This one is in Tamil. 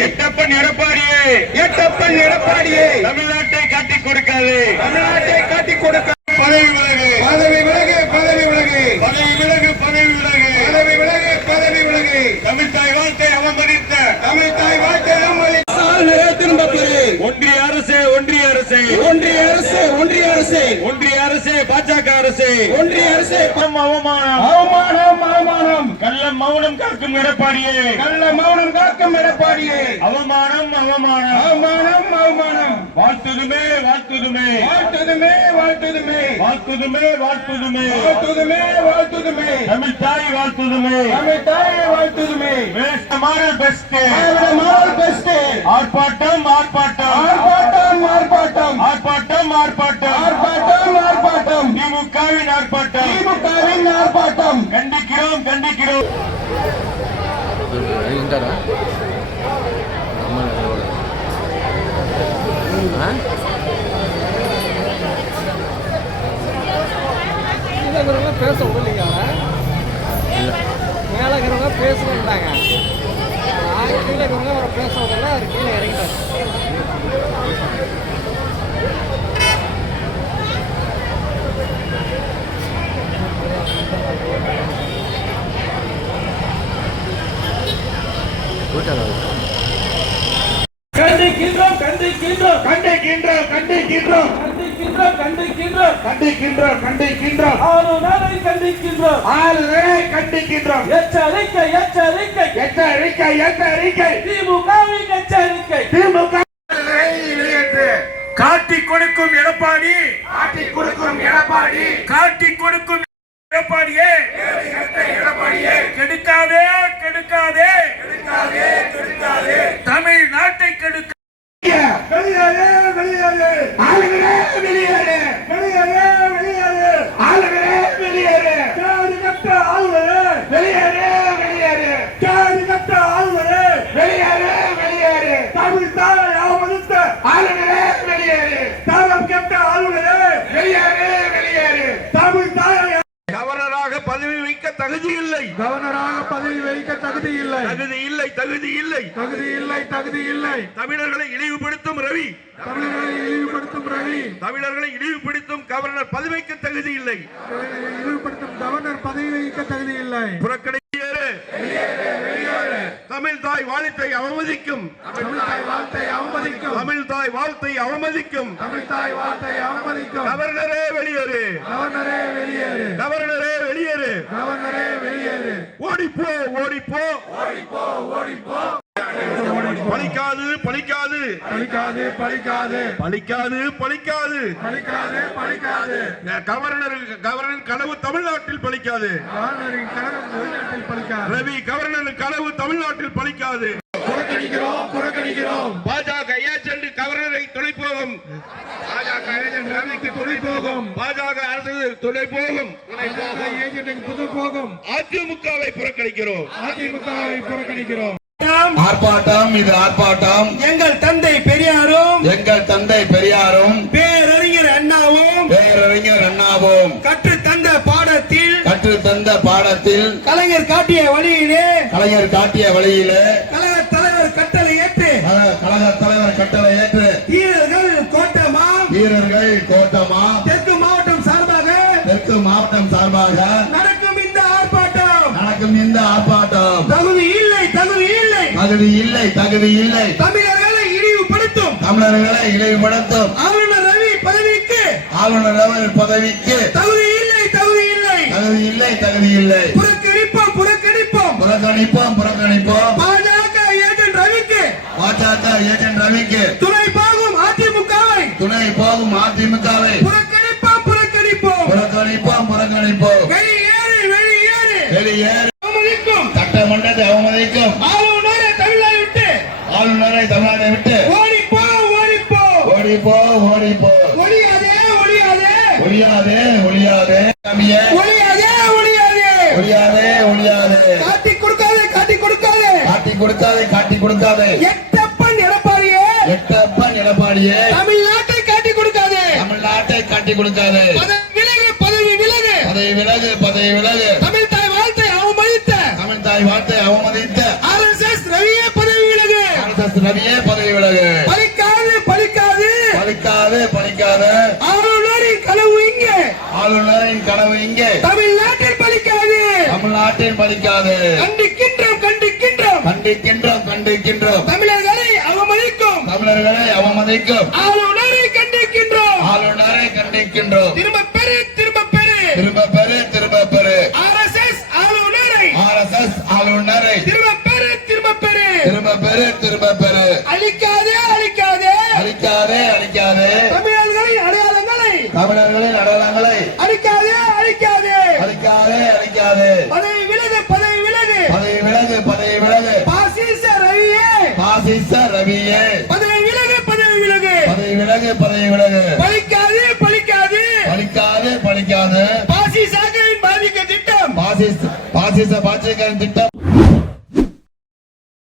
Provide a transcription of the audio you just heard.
எட்டப்பன் எடப்பாடியே எட்டப்பன் எடப்பாடியே தமிழ்நாட்டை காட்டிக் கொடுக்காதே தமிழ்நாட்டை காட்டிக் கொடுக்க பதவி விலகு பதவி விலகு பதவி விலகு பதவி விலகு பதவி விலகு பதவி விலகு பதவி விலகு தமிழ்தாய் வாழ்த்தை அவமதித்த தமிழ் தாய் வாழ்க்கை அரசு ஒன்றிய அரசு அவமானம். அவமானம் அவமானம். கள்ள மௌனம் காக்கும் எடப்பாடியே. கள்ள மௌனம் காக்கும் எடப்பாடியே. அவமானம் அவமானம். அவமானம் அவமானம். வாழ்த்துதுமே வாழ்த்துதுமே. வாழ்த்துதுமே வாழ்த்துதுமே. வாழ்த்துதுமே வாழ்த்துதுமே. வாழ்த்துதுமே வாழ்த்துதுமே. தமிழ் தாய் வாழ்த்துதுமே. தமிழ் தாயை வாழ்த்துதுமே. பெஸ்ட் ஆர்ப்பாட்டம் ஆர்ப்பாட்டம் ஆர்ப்பாட்டம் ஆர்ப்பாட்டம் ஆர்ப்பாட்டம் ஆர்ப்பாட்டம் ஆர்ப்பாட்டம் திமுகவின் ஆர்ப்பாட்டம் திமுகவின் ஆர்ப்பாட்டம். கண்டிக்கிறோம் கண்டிக்கிறோம். பேச விடலீங்க மேலே இருக்கிறவங்க பேசணுன்றாங்க கீழே இருக்கிறவங்க அவரை பேச விடல கீழே இறங்கிட்டாங்க கண்டிக்கின்றோம் கண்டிக்கின்றோம். கண்டிக்கின்றோம் கண்டிக்கின்றோம். கண்டிக்கின்றோம் கண்டிக்கின்றோம். கண்டிக்கின்றோம் கண்டிக்கின்றோம். ஆளுநரை கண்டிக்கின்றோம். ஆளுநரை கண்டிக்கின்றோம். எச்சரிக்கை எச்சரிக்கை. எச்சரிக்கை எச்சரிக்கை. திமுகவின் எச்சரிக்கை. திமுக காட்டி கொடுக்கும் எடப்பாடி. ஆட்டி கொடுக்கும் எடப்பாடி. காட்டி கொடுக்கும் எடப்பாடியே. எடப்பாடியே. கெடுக்காதே கெடுக்காதே. தமிழ்நாட்டை கெடுக்க வெளியேறு வெளியேறு வெளியேறு வெளியேறு ஆளுநரே வெளியேறு கேடு கட்ட ஆளுநரே வெளியேறு வெளியேறு கேடு கட்ட ஆளுநரே வெளியேறு வெளியேறு தமிழ் தாயை அவமதித்த ஆளுநரே வெளியேறு தரம் கெட்ட ஆளுநரே வெளியேறு வெளியேறு தமிழ் தாயை கவர்னராக பதவி வைக்க தகுதி இல்லை கவர்னராக பதவி வைக்க தகுதி இல்லை தகுதி இல்லை தகுதி இல்லை. தகுதி இல்லை தகுதி இல்லை. தமிழர்களை இழிவுபடுத்தும் ரவி. தமிழர்களை இழிவுபடுத்தும் ரவி. தமிழர்களை இழிவுபடுத்தும் கவர்னர் பதவிக்கு தகுதி இல்லை. இழிவுபடுத்தும் கவர்னர் பதவி வகிக்க தகுதி இல்லை. புறக்கணியேறு. தமிழ் தாய் வாழ்த்தை அவமதிக்கும். தமிழ் தாய் வார்த்தை அவமதிக்கும். தமிழ் தாய் வாழ்த்தை அவமதிக்கும். தமிழ் தாய் அவமதிக்கும். கவர்னரே வெளியேறு. கவர்னரே வெளியேறு. கவர்னரே வெளியேறு. கவர்னரே வெளியேறு. ஓடிப்போ ஓடிப்போ. பலிக்காது பலிக்காது பழிக்காது பழிக்காது. பலிக்காது பலிக்காது பழிக்காது பழிக்காது. கவர்னர் கவர்னர் கனவு தமிழ்நாட்டில் பலிக்காது ரவி கவர்னர் கனவு தமிழ்நாட்டில் பலிக்காது புறக்கணிக்கிறோம் புறக்கணிக்கிறோம். பாஜக ஏஜென்ட் கவர்னரை துணை போகும் பாஜக ஏஜென்ட் ரவிக்கு துணை போகும் பாஜக அரசு துணை போகும் ஏஜென்ட்டுக்கு புது போகும் அதிமுகவை புறக்கணிக்கிறோம். அதிமுகவை புறக்கணிக்கிறோம். ஆர்ப்பாட்டம். இது ஆர்ப்பாட்டம். எங்கள் தந்தை பெரியாரும் எங்கள் தந்தை பெரியாரும் பேரறிஞர் அண்ணாவும் பேரறிஞர் அண்ணாவும் கற்று தந்த பாடத்தில் கற்று தந்த பாடத்தில் கலைஞர் காட்டிய வழியிலே கலைஞர் காட்டிய வழியிலே கழக தலைவர் கட்டளை ஏற்று கழக தலைவர் கட்டளை ஏற்று வீரர்கள் கோட்டமா வீரர்கள் கோட்டமா தெற்கு மாவட்டம் சார்பாக தெற்கு மாவட்டம் சார்பாக நடக்கும் இந்த ஆர்ப்பாட்டம். நடக்கும் இந்த ஆர்ப்பாட்டம். தகுதி இல்லை தகுதி இல்லை தகுதி இல்லை. தமிழர்களை இழிவுபடுத்தும். தமிழர்களை இழிவுபடுத்தும். ஆளுநர் ரவி பதவிக்கு. ஆளுநர் ரவி பதவிக்கு. தகுதி இல்லை தகுதி இல்லை. தகுதி இல்லை தகுதி இல்லை. புறக்கணிப்போம் புறக்கணிப்போம். புறக்கணிப்போம் புறக்கணிப்போம். பாஜக ஏஜென்ட் ரவிக்கு. பாஜக ஏஜென்ட் ரவிக்கு. துணை போகும் அதிமுகவை. துணை போகும் அதிமுகவை. காட்டி கொடுக்காதே காட்டி கொடுக்காதே. காட்டி கொடுக்காதே காட்டி கொடுக்காதே. எட்டப்பன் எடப்பாடியே எட்டப்பன் எடப்பாடியே தமிழ்நாட்டை காட்டி கொடுக்காதே. தமிழ்நாட்டை காட்டி கொடுக்காதே. விலகு பதவி விலகு. பதவி விலகு பதவி விலகு. தமிழ் தாய் வாழ்த்தை அவமதித்த. தமிழ் தாய் வார்த்தை அவமதித்த. ஆர் எஸ் எஸ் ரவியே பதவி விலகு. ஆர்எஸ்எஸ் ரவியே பதவி விலகு. பலிக்காது பலிக்காது பலிக்காது பலிக்காது ஆளுநரின் கனவு இங்கே. ஆளுநரின் கனவு இங்கே. பலிக்காது தமிழ்நாட்டில் பலிக்காது. கண்டிக்கின்றோம் கண்டிக்கின்றோம். கண்டிக்கின்றோம் கண்டிக்கின்றோம். தமிழர்களை அவமதிக்கும். தமிழர்களை அவமதிக்கும். ஆளுநரை கண்டிக்கின்றோம். ஆளுநரை கண்டிக்கின்றோம். திரும்ப பெரு திரும்ப பெரு திரும்ப பெறு திரும்ப பெறு. ஆர் எஸ் எஸ் ஆளுநரை. ஆர்எஸ்எஸ் ஆளுநரை. திரும்ப பெரு திரும்ப பெரு திரும்ப பெறு திரும்ப பெறு. அழிக்காதே அழிக்காதே. அழிக்காதே அழிக்காதே. தமிழர்களின் அடையாளங்களை. தமிழர்களின் அடையாளங்களை அழிக்காதே அழிக்காதே அழிக்காதே அழிக்காதே பதவி விலகு பதவி விலகு பதவி விலகு பதவி விலகு பாசிச ரவியே பாசிச பதவி விலகு பதவி விலகு. பதவி விலகு பதவி விலகு. பலிக்காது பலிக்காது பலிக்காது பலிக்காது பாசிசாக்களின் பாதிக்க திட்டம். பாசிச பாஜக திட்டம்.